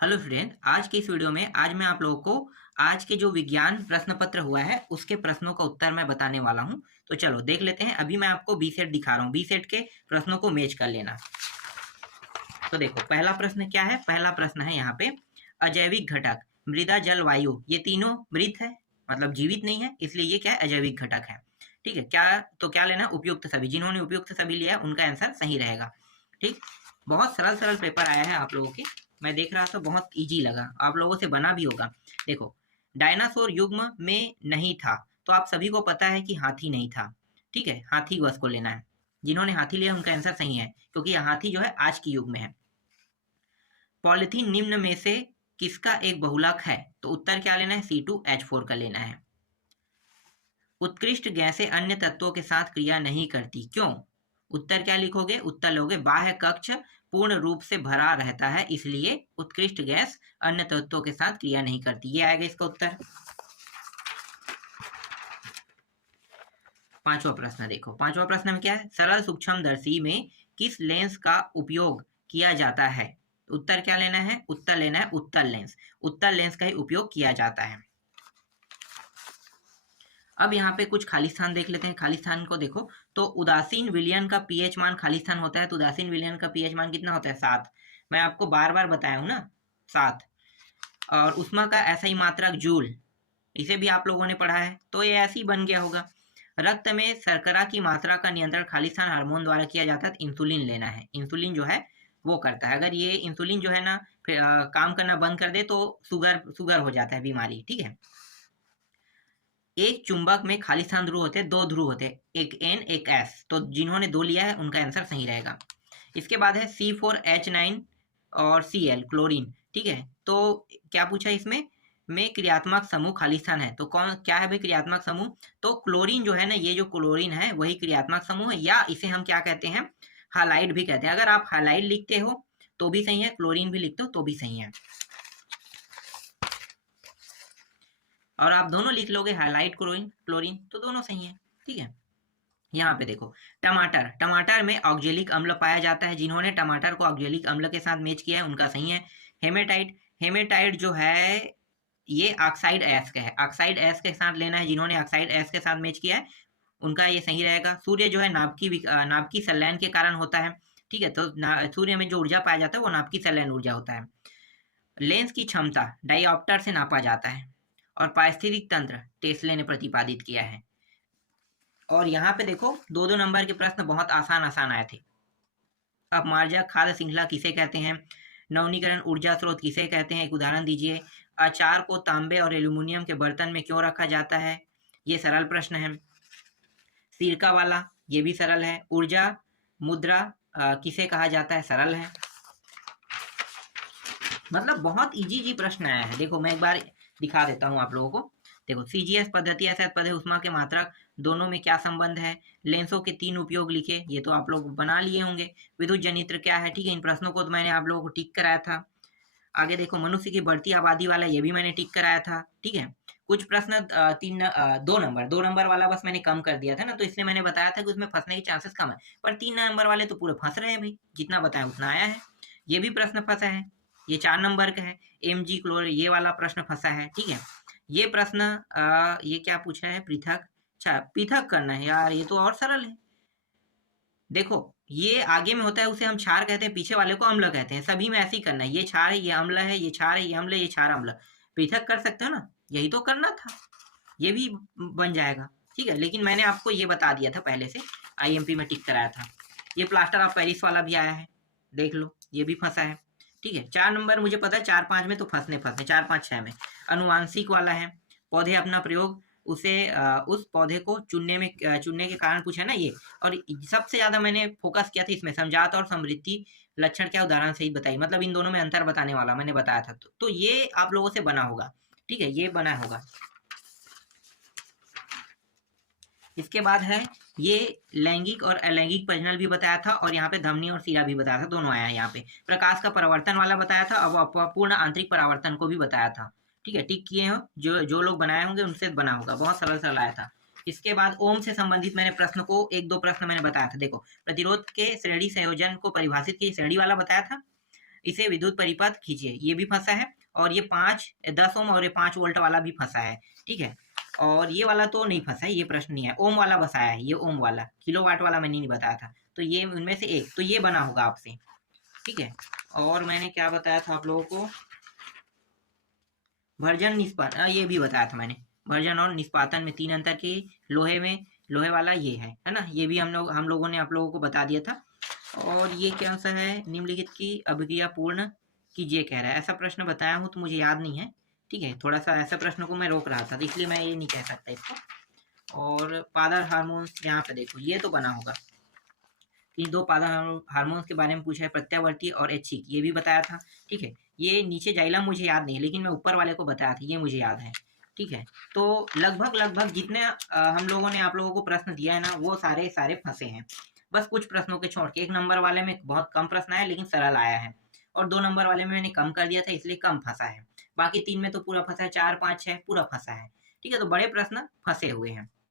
Hello friend, आज की इस वीडियो में आज मैं आप लोगों को आज के जो विज्ञान प्रश्न पत्र हुआ है उसके प्रश्नों का उत्तर मैं बताने वाला हूं। तो चलो देख लेते हैं। अभी मैं आपको बी सेट दिखा रहा हूं, बी सेट के प्रश्नों को मैच कर लेना। तो देखो पहला प्रश्न क्या है। पहला प्रश्न है यहाँ पे, अजैविक घटक मृदा जल वायु ये तीनों मृत है, मतलब जीवित नहीं है, इसलिए ये क्या है, अजैविक घटक है। ठीक है, क्या लेना है, उपयुक्त सभी। जिन्होंने उपयुक्त सभी लिया है उनका आंसर सही रहेगा। ठीक, बहुत सरल सरल पेपर आया है आप लोगों के। मैं देख रहा था, बहुत इजी लगा, आप लोगों से बना भी होगा। देखो, डायनासोर युग्म में नहीं था, तो आप सभी को पता है कि हाथी नहीं था। ठीक है, हाथी बस को लेना है। जिन्होंने हाथी लिया उनका आंसर सही है, क्योंकि हाथी जो है आज की युग में है। पॉलिथीन निम्न में से किसका एक बहुलक है, तो उत्तर क्या लेना है, C2H4 का लेना है। उत्कृष्ट गैसें अन्य तत्वों के साथ क्रिया नहीं करती, क्यों? उत्तर क्या लिखोगे, उत्तर लोगे बाह्य कक्ष पूर्ण रूप से भरा रहता है, इसलिए उत्कृष्ट गैस अन्य तत्वों के साथ क्रिया नहीं करती। ये आएगा इसका उत्तर। पांचवा प्रश्न देखो, पांचवा प्रश्न में क्या है, सरल सूक्ष्मदर्शी में किस लेंस का उपयोग किया जाता है। उत्तर क्या लेना है, उत्तर लेना है उत्तल लेंस। उत्तल लेंस का ही उपयोग किया जाता है। अब यहाँ पे कुछ खाली स्थान देख लेते हैं। खाली स्थान को देखो, तो उदासीन विलयन का पीएच मान खाली स्थान होता है, तो उदासीन विलयन का पीएच मान कितना होता है, 7। मैं आपको बार बार बताया हूँ ना, 7। और उष्मा का ऐसा ही मात्रक जूल, इसे भी आप लोगों ने पढ़ा है, तो ये ऐसे ही बन गया होगा। रक्त में शर्करा की मात्रा का नियंत्रण खाली स्थान हार्मोन द्वारा किया जाता है, तो इंसुलिन लेना है। इंसुलिन जो है वो करता है। अगर ये इंसुलिन जो है ना फिर काम करना बंद कर दे तो शुगर हो जाता है, बीमारी। ठीक है, एक चुंबक में खाली स्थान ध्रुव होते हैं, 2 ध्रुव होते हैं, एक N एक S, तो जिन्होंने 2 लिया है उनका आंसर सही रहेगा। इसके बाद है C4H9 और Cl क्लोरीन। ठीक है, तो क्या पूछा इसमें में क्रियात्मक समूह खाली स्थान है, तो कौन क्या है भाई क्रियात्मक समूह, तो क्लोरीन जो है ना, ये जो क्लोरीन है वही क्रियात्मक समूह है, या इसे हम क्या कहते हैं, हालाइड भी कहते हैं। अगर आप हालाइड लिखते हो तो भी सही है, क्लोरीन भी लिखते हो तो भी सही है, और आप दोनों लिख लोगे हाइलाइट क्लोरीन क्लोरीन तो दोनों सही है। ठीक है, यहाँ पे देखो, टमाटर, टमाटर में ऑक्जेलिक अम्ल पाया जाता है। जिन्होंने टमाटर को ऑक्जेलिक अम्ल के साथ मैच किया है उनका सही है। हेमेटाइट, हेमेटाइट जो है ये ऑक्साइड एस का है, ऑक्साइड एस के साथ लेना है। जिन्होंने ऑक्साइड एस के साथ मैच किया है उनका ये सही रहेगा। सूर्य जो है नाभिकीय संलयन के कारण होता है। ठीक है, तो सूर्य में जो ऊर्जा पाया जाता है वो नाभिकीय संलयन ऊर्जा होता है। लेंस की क्षमता डायोप्टर से नापा जाता है, और पारिस्थितिक तंत्र टेस्ले ने प्रतिपादित किया है। और यहाँ पे देखो 2-2 नंबर के प्रश्न बहुत आसान आसान आए थे। अपमार्जक खाद्य श्रृंखला किसे कहते हैं, नवीनीकरण ऊर्जा स्रोत किसे कहते हैं, एक उदाहरण दीजिए। अचार को तांबे और एल्यूमिनियम के बर्तन में क्यों रखा जाता है, ये सरल प्रश्न है। सिरका वाला, ये भी सरल है। ऊर्जा मुद्रा किसे कहा जाता है, सरल है। मतलब बहुत इजी प्रश्न आया है। देखो मैं एक बार दिखा देता हूँ आप लोगों को। देखो, सीजीएस पद्धति असत पद्धति उष्मा के मात्रक दोनों में क्या संबंध है, लेंसों के 3 उपयोग लिखे, ये तो आप लोग बना लिए होंगे। विद्युत जनित्र क्या है, ठीक है, इन प्रश्नों को तो मैंने आप लोगों को टिक कराया था। आगे देखो, मनुष्य की बढ़ती आबादी वाला, ये भी मैंने टिक कराया था। ठीक है, कुछ प्रश्न 2 नंबर वाला बस मैंने कम कर दिया था ना, तो इसलिए मैंने बताया था कि उसमें फंसने के चांसेस कम है। पर 3 नंबर वाले तो पूरे फंस रहे हैं भाई, जितना बताया उतना आया है। ये भी प्रश्न फंसा है, ये 4 नंबर का है। Mg क्लोर, ये वाला प्रश्न फंसा है। ठीक है, ये प्रश्न ये क्या पूछा है, पृथक, अच्छा पृथक करना है यार, ये तो और सरल है। देखो, ये आगे में होता है उसे हम क्षार कहते हैं, पीछे वाले को अम्ल कहते हैं। सभी में ऐसे ही करना है, ये क्षार है ये अम्ल है, ये क्षार है ये अम्ल है, ये क्षार अम्ल। पृथक कर सकते हो ना, यही तो करना था, ये भी बन जाएगा। ठीक है, लेकिन मैंने आपको ये बता दिया था पहले से, आईएमपी में टिक कराया था। ये प्लास्टर ऑफ पेरिस वाला भी आया है, देख लो, ये भी फंसा है। ठीक है, 4 नंबर मुझे पता है, 4-5 में तो फंसने 4-5-6 में। अनुवांशिक वाला है, पौधे अपना प्रयोग, उसे उस पौधे को चुनने के कारण पूछा ना ये। और सबसे ज्यादा मैंने फोकस किया था इसमें, समझात और समृद्धि लक्षण क्या, उदाहरण से ही बताई, मतलब इन दोनों में अंतर बताने वाला मैंने बताया था। तो ये आप लोगों से बना होगा। ठीक है, ये बना होगा। इसके बाद है ये लैंगिक और अलैंगिक प्रजनन भी बताया था, और यहाँ पे धमनी और सीरा भी बताया था, दोनों आया है यहाँ पे। प्रकाश का परावर्तन वाला बताया था, अब अपूर्ण आंतरिक परावर्तन को भी बताया था। ठीक है, टिक किए हो, जो लोग बनाए होंगे उनसे बना होगा, बहुत सरल सरल आया था। इसके बाद ओम से संबंधित मैंने प्रश्न को 1-2 प्रश्न मैंने बताया था। देखो, प्रतिरोध के श्रेणी संयोजन को परिभाषित की, श्रेणी वाला बताया था। इसे विद्युत परिपथ खींचिए, ये भी फंसा है, और ये 10 ओम और ये 5 वोल्ट वाला भी फंसा है, ठीक है। और ये वाला तो नहीं फंसा है, ये प्रश्न नहीं है। ओम वाला बसाया है, ये ओम वाला, किलोवाट वाला मैंने नहीं बताया था, तो ये उनमें से एक, तो ये बना होगा आपसे, ठीक है। और मैंने क्या बताया था आप लोगों को, भर्जन निष्पादन, ये भी बताया था मैंने, भर्जन और निष्पादन में 3 अंतर की, लोहे वाला ये है ना, ये भी हम लोगों ने आप लोगों को बता दिया था। और ये क्या सा है, निम्नलिखित की अभिक्रिया पूर्ण कीजिए कह रहा है, ऐसा प्रश्न बताया हूँ तो मुझे याद नहीं है, ठीक है। थोड़ा सा ऐसा प्रश्न को मैं रोक रहा था, तो इसलिए मैं ये नहीं कह सकता इसको। और पादर हार्मोन्स, यहाँ पे देखो ये तो बना होगा, इन 2 पादर हार्मोन्स के बारे में पूछा है, प्रत्यावर्ती और ऐच्छिक, ये भी बताया था, ठीक है। ये नीचे जाइलम मुझे याद नहीं है, लेकिन मैं ऊपर वाले को बताया था, ये मुझे याद है, ठीक है। तो लगभग जितने हम लोगों ने आप लोगों को प्रश्न दिया है ना, वो सारे फंसे हैं। बस कुछ प्रश्नों के छोड़ के, 1 नंबर वाले में बहुत कम प्रश्न आया लेकिन सरल आया है, और 2 नंबर वाले में मैंने कम कर दिया था इसलिए कम फंसा है। बाकी 3 में तो पूरा फंसा है, 4, 5, 6 पूरा फंसा है, ठीक है। तो बड़े प्रश्न फंसे हुए हैं।